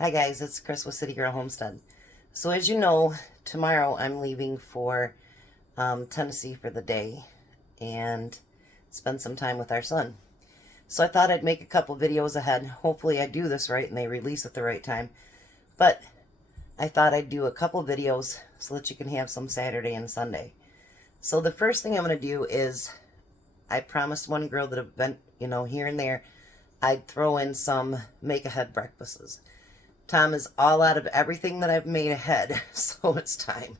Hi guys, it's Chris with City Girl Homestead. So as you know, tomorrow I'm leaving for Tennessee for the day and spend some time with our son. So I thought I'd make a couple videos ahead. Hopefully I do this right and they release at the right time. But I thought I'd do a couple videos so that you can have some Saturday and Sunday. So the first thing I'm going to do is, I promised one girl that have been, here and there, I'd throw in some make-ahead breakfasts. Tom is all out of everything that I've made ahead, so it's time.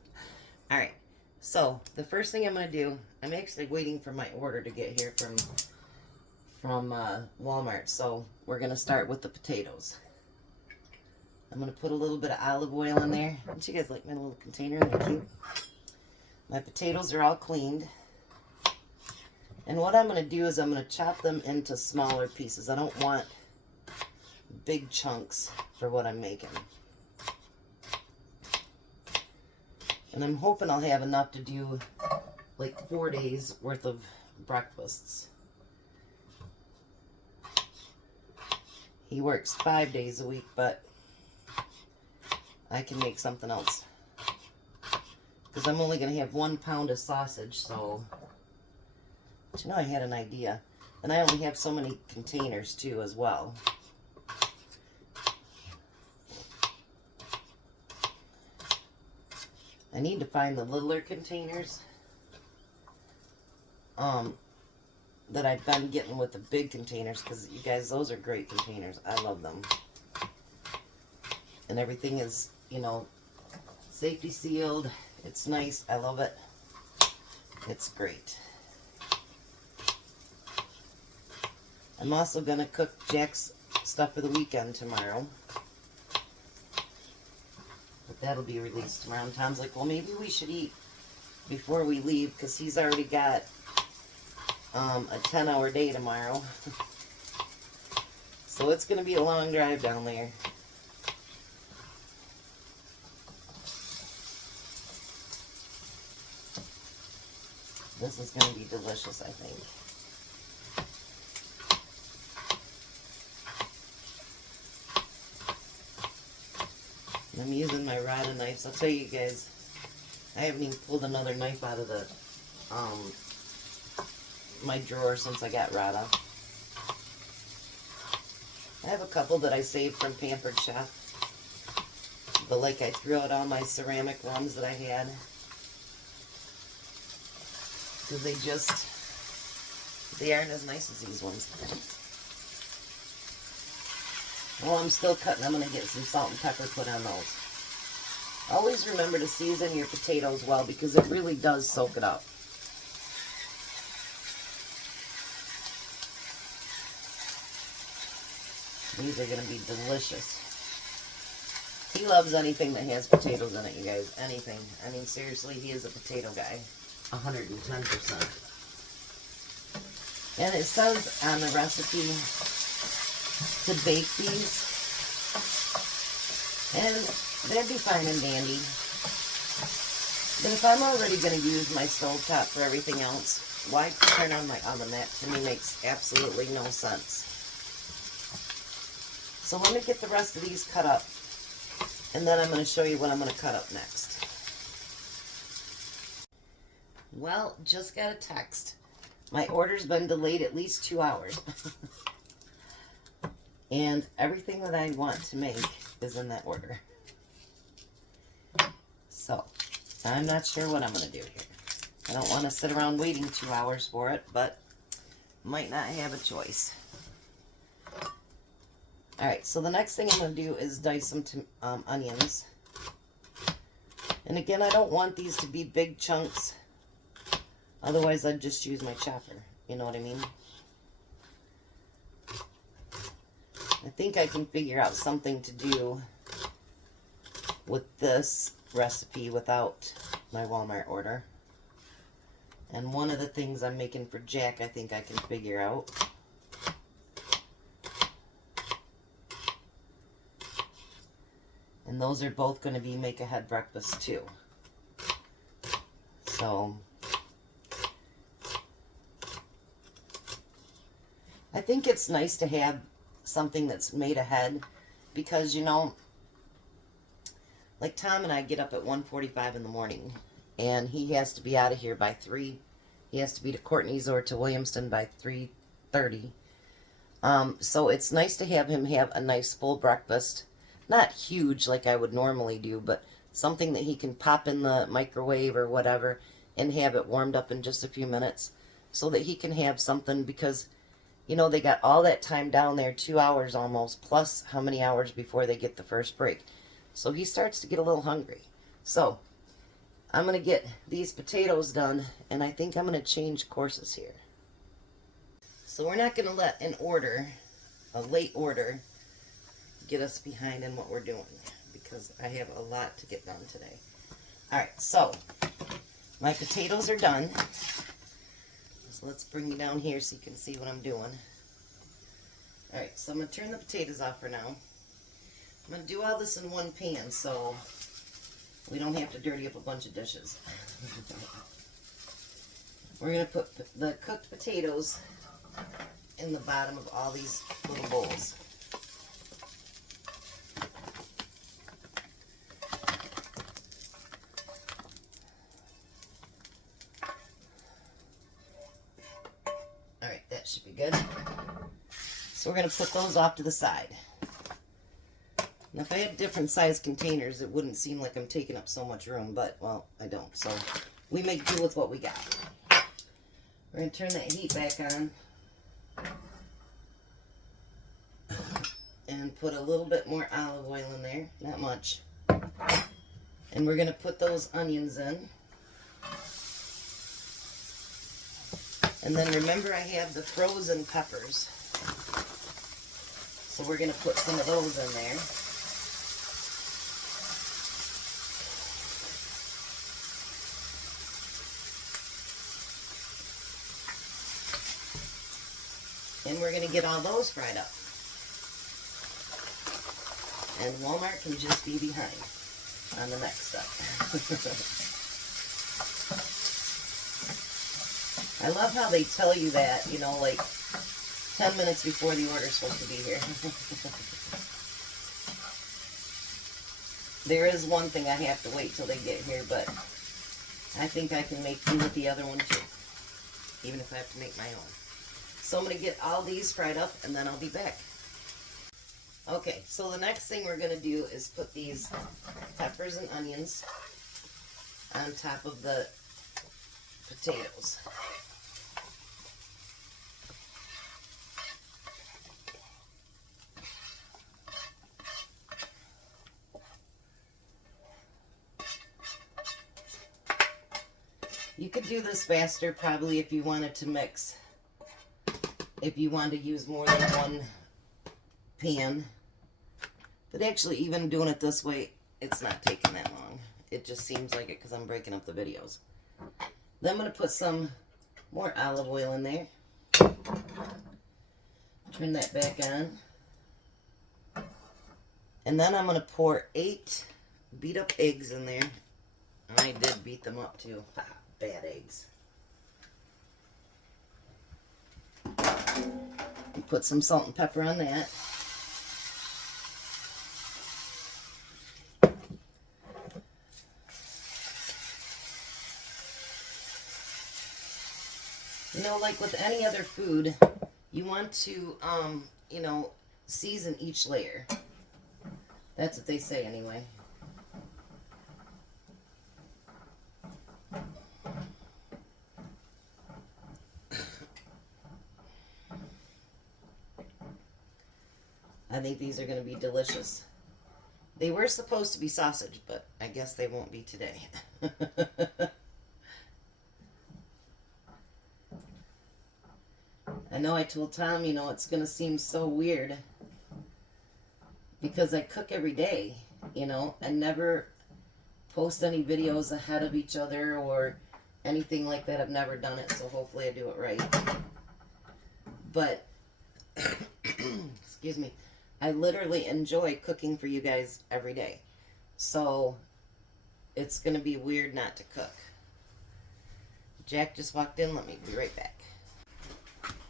All right, so the first thing I'm going to do, I'm actually waiting for my order to get here from Walmart, so we're going to start with the potatoes. I'm going to put a little bit of olive oil in there. Don't you guys like my little container? They're cute. My potatoes are all cleaned. And what I'm going to do is I'm going to chop them into smaller pieces. I don't want big chunks for what I'm making. And I'm hoping I'll have enough to do like 4 days worth of breakfasts. He works 5 days a week, but I can make something else. Because I'm only going to have 1 pound of sausage, so... But I had an idea. And I only have so many containers, too, as well. I need to find the littler containers that I've been getting with the big containers, because you guys, those are great containers. I love them. And everything is, safety sealed. It's nice. I love it. It's great. I'm also going to cook Jack's stuff for the weekend tomorrow. But that'll be released tomorrow. And Tom's like, well, maybe we should eat before we leave, because he's already got a 10-hour day tomorrow. So it's going to be a long drive down there. This is going to be delicious, I think. I'm using my Rada knives. I'll tell you guys, I haven't even pulled another knife out of the my drawer since I got Rada. I have a couple that I saved from Pampered Chef, but like I threw out all my ceramic ones that I had because they aren't as nice as these ones. Well, I'm still cutting. I'm going to get some salt and pepper put on those. Always remember to season your potatoes well, because it really does soak it up. These are going to be delicious. He loves anything that has potatoes in it, you guys. Anything. I mean, seriously, he is a potato guy. 110%. And it says on the recipe to bake these, and they'd be fine and dandy. But if I'm already going to use my stovetop for everything else, why turn on my oven? That to me makes absolutely no sense. So let me get the rest of these cut up, and then I'm going to show you what I'm going to cut up next. Well, just got a text. My order's been delayed at least 2 hours. And everything that I want to make is in that order. So, I'm not sure what I'm going to do here. I don't want to sit around waiting 2 hours for it, but might not have a choice. Alright, so the next thing I'm going to do is dice some onions. And again, I don't want these to be big chunks. Otherwise, I'd just use my chopper. You know what I mean? I think I can figure out something to do with this recipe without my Walmart order. And one of the things I'm making for Jack, I think I can figure out. And those are both going to be make-ahead breakfast too. So I think it's nice to have something that's made ahead, because Like Tom and I get up at 1:45 in the morning, and he has to be out of here by 3. He has to be to Courtney's or to Williamston by 3:30. So it's nice to have him have a nice full breakfast. Not huge like I would normally do, but something that he can pop in the microwave or whatever and have it warmed up in just a few minutes so that he can have something, because, you know, they got all that time down there, 2 hours almost, plus how many hours before they get the first break. So he starts to get a little hungry. So I'm going to get these potatoes done, and I think I'm going to change courses here. So we're not going to let an order, a late order, get us behind in what we're doing, because I have a lot to get done today. Alright, so my potatoes are done. So let's bring you down here so you can see what I'm doing. Alright, so I'm going to turn the potatoes off for now. I'm going to do all this in one pan so we don't have to dirty up a bunch of dishes. We're going to put the cooked potatoes in the bottom of all these little bowls. Alright, that should be good. So we're going to put those off to the side. Now if I had different size containers, it wouldn't seem like I'm taking up so much room, but, well, I don't. So we make do with what we got. We're going to turn that heat back on and put a little bit more olive oil in there, not much. And we're going to put those onions in. And then remember, I have the frozen peppers. So we're going to put some of those in there. And we're going to get all those fried up. And Walmart can just be behind on the next step. I love how they tell you that, you know, like 10 minutes before the order's supposed to be here. There is one thing I have to wait till they get here, but I think I can make do with the other one too, even if I have to make my own. So I'm going to get all these fried up, and then I'll be back. Okay, so the next thing we're going to do is put these peppers and onions on top of the potatoes. You could do this faster probably if you wanted to mix, if you wanted to use more than one pan. But actually, even doing it this way, it's not taking that long. It just seems like it because I'm breaking up the videos. Then I'm going to put some more olive oil in there. Turn that back on. And then I'm going to pour 8 beat up eggs in there. And I did beat them up too. Bad eggs. And put some salt and pepper on that. You know, like with any other food, you want to, you know, season each layer. That's what they say anyway. I think these are going to be delicious. They were supposed to be sausage, but I guess they won't be today. I know I told Tom, you know, it's going to seem so weird because I cook every day, you know, and never post any videos ahead of each other or anything like that. I've never done it, so hopefully I do it right. But, excuse me, I literally enjoy cooking for you guys every day. So it's going to be weird not to cook. Jack just walked in. Let me be right back.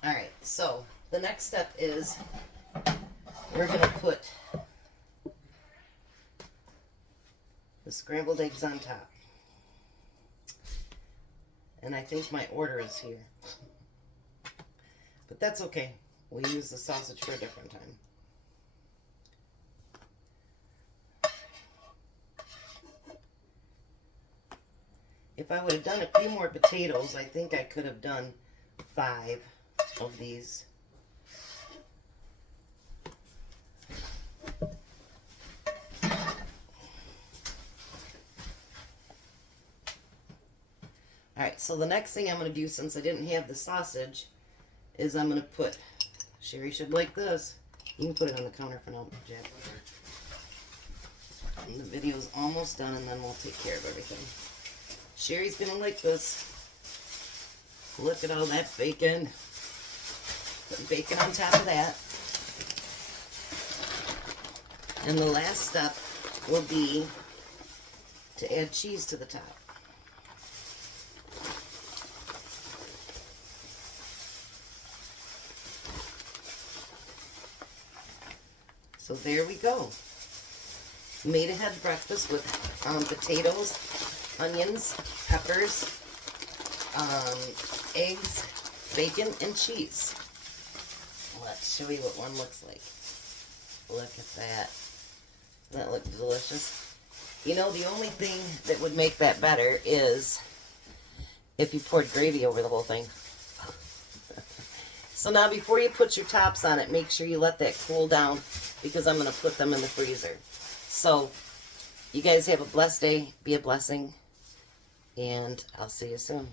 Alright, so the next step is we're going to put the scrambled eggs on top. And I think my order is here. But that's okay. We'll use the sausage for a different time. If I would have done a few more potatoes, I think I could have done 5 of these. Alright, so the next thing I'm going to do, since I didn't have the sausage, is I'm going to put, Sherry should like this. You can put it on the counter for now, Jack. And the video's almost done, and then we'll take care of everything. Sherry's going to like this. Look at all that bacon. Put bacon on top of that. And the last step will be to add cheese to the top. So there we go. Made ahead breakfast with potatoes, onions, peppers, eggs, bacon, and cheese. Let's show you what one looks like. Look at that. Doesn't that look delicious? You know, the only thing that would make that better is if you poured gravy over the whole thing. So now before you put your tops on it, make sure you let that cool down, because I'm going to put them in the freezer. So, you guys have a blessed day. Be a blessing. And I'll see you soon.